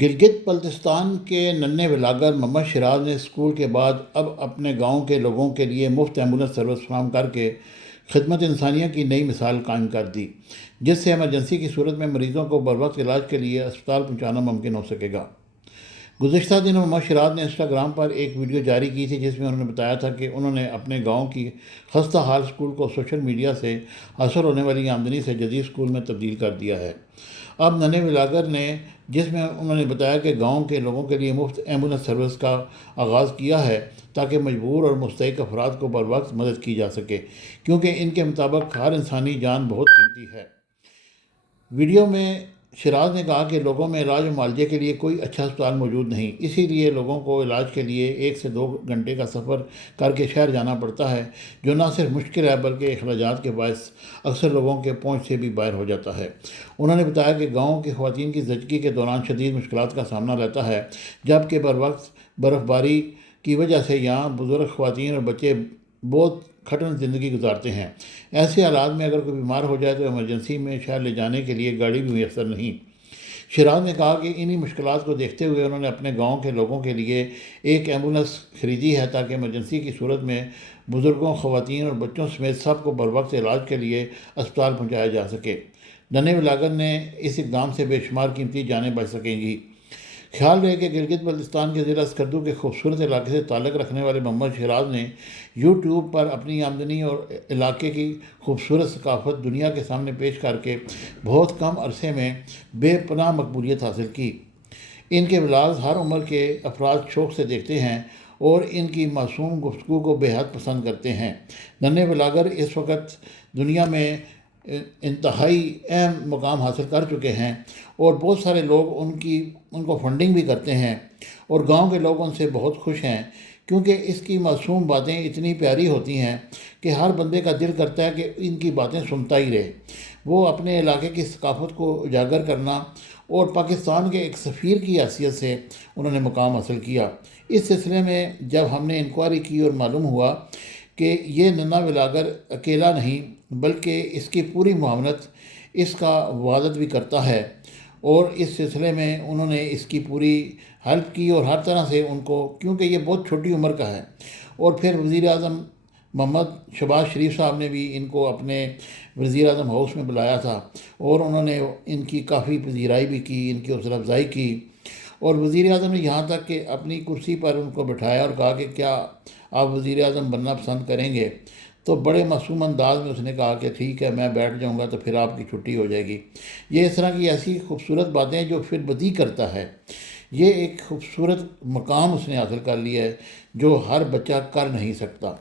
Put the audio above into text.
گلگت بلتستان کے ننھے ولاگر محمد شیراز نے اسکول کے بعد اب اپنے گاؤں کے لوگوں کے لیے مفت ایمبولینس سروس فراہم کر کے خدمت انسانیہ کی نئی مثال قائم کر دی، جس سے ایمرجنسی کی صورت میں مریضوں کو بروقت علاج کے لیے اسپتال پہنچانا ممکن ہو سکے گا۔ گزشتہ دنوں محمد شیراز نے انسٹاگرام پر ایک ویڈیو جاری کی تھی، جس میں انہوں نے بتایا تھا کہ انہوں نے اپنے گاؤں کی خستہ حال اسکول کو سوشل میڈیا سے حاصل ہونے والی آمدنی سے جدید اسکول میں تبدیل کر دیا ہے۔ اب ننھے ولاگر نے، جس میں انہوں نے بتایا کہ گاؤں کے لوگوں کے لیے مفت ایمبولینس سروس کا آغاز کیا ہے تاکہ مجبور اور مستحق افراد کو بروقت مدد کی جا سکے، کیونکہ ان کے مطابق ہر انسانی جان بہت قیمتی ہے۔ ویڈیو میں شیراز نے کہا کہ لوگوں میں علاج و معالجے کے لیے کوئی اچھا اسپتال موجود نہیں، اسی لیے لوگوں کو علاج کے لیے 1 سے 2 گھنٹے کا سفر کر کے شہر جانا پڑتا ہے، جو نہ صرف مشکل ہے بلکہ اخراجات کے باعث اکثر لوگوں کے پہنچ سے بھی باہر ہو جاتا ہے۔ انہوں نے بتایا کہ گاؤں کی خواتین کی زچگی کے دوران شدید مشکلات کا سامنا رہتا ہے، جبکہ بروقت برف باری کی وجہ سے یہاں بزرگ خواتین اور بچے بہت کھٹن زندگی گزارتے ہیں۔ ایسے حالات میں اگر کوئی بیمار ہو جائے تو ایمرجنسی میں شہر لے جانے کے لیے گاڑی بھی میسر نہیں۔ شیراز نے کہا کہ انہی مشکلات کو دیکھتے ہوئے انہوں نے اپنے گاؤں کے لوگوں کے لیے ایک ایمبولینس خریدی ہے تاکہ ایمرجنسی کی صورت میں بزرگوں، خواتین اور بچوں سمیت سب کو بروقت علاج کے لیے اسپتال پہنچایا جا سکے۔ ننھے ولاگر نے اس اقدام سے بے شمار قیمتی جانیں بچ سکیں گی۔ خیال رہے کہ گلگت بلتستان کے ضلع اسکردو کے خوبصورت علاقے سے تعلق رکھنے والے محمد شیراز نے یوٹیوب پر اپنی آمدنی اور علاقے کی خوبصورت ثقافت دنیا کے سامنے پیش کر کے بہت کم عرصے میں بے پناہ مقبولیت حاصل کی۔ ان کے ولاگز ہر عمر کے افراد شوق سے دیکھتے ہیں اور ان کی معصوم گفتگو کو بے حد پسند کرتے ہیں۔ ننھے ولاگر اس وقت دنیا میں انتہائی اہم مقام حاصل کر چکے ہیں اور بہت سارے لوگ ان کو فنڈنگ بھی کرتے ہیں، اور گاؤں کے لوگ ان سے بہت خوش ہیں کیونکہ اس کی معصوم باتیں اتنی پیاری ہوتی ہیں کہ ہر بندے کا دل کرتا ہے کہ ان کی باتیں سنتا ہی رہے۔ وہ اپنے علاقے کی ثقافت کو اجاگر کرنا اور پاکستان کے ایک سفیر کی حیثیت سے انہوں نے مقام حاصل کیا۔ اس سلسلے میں جب ہم نے انکوائری کی اور معلوم ہوا کہ یہ ننھا ولاگر اکیلا نہیں بلکہ اس کی پوری معاونت اس کا والد بھی کرتا ہے، اور اس سلسلے میں انہوں نے اس کی پوری ہیلپ کی اور ہر طرح سے ان کو، کیونکہ یہ بہت چھوٹی عمر کا ہے، اور پھر وزیر اعظم محمد شہباز شریف صاحب نے بھی ان کو اپنے وزیر اعظم ہاؤس میں بلایا تھا اور انہوں نے ان کی کافی پذیرائی بھی کی، ان کی حوصلہ افزائی کی، اور وزیر اعظم نے یہاں تک کہ اپنی کرسی پر ان کو بٹھایا اور کہا کہ کیا آپ وزیر اعظم بننا پسند کریں گے؟ تو بڑے معصوم انداز میں اس نے کہا کہ ٹھیک ہے، میں بیٹھ جاؤں گا تو پھر آپ کی چھٹی ہو جائے گی۔ یہ اس طرح کی ایسی خوبصورت باتیں جو پھر بدی کرتا ہے، یہ ایک خوبصورت مقام اس نے حاصل کر لیا ہے جو ہر بچہ کر نہیں سکتا۔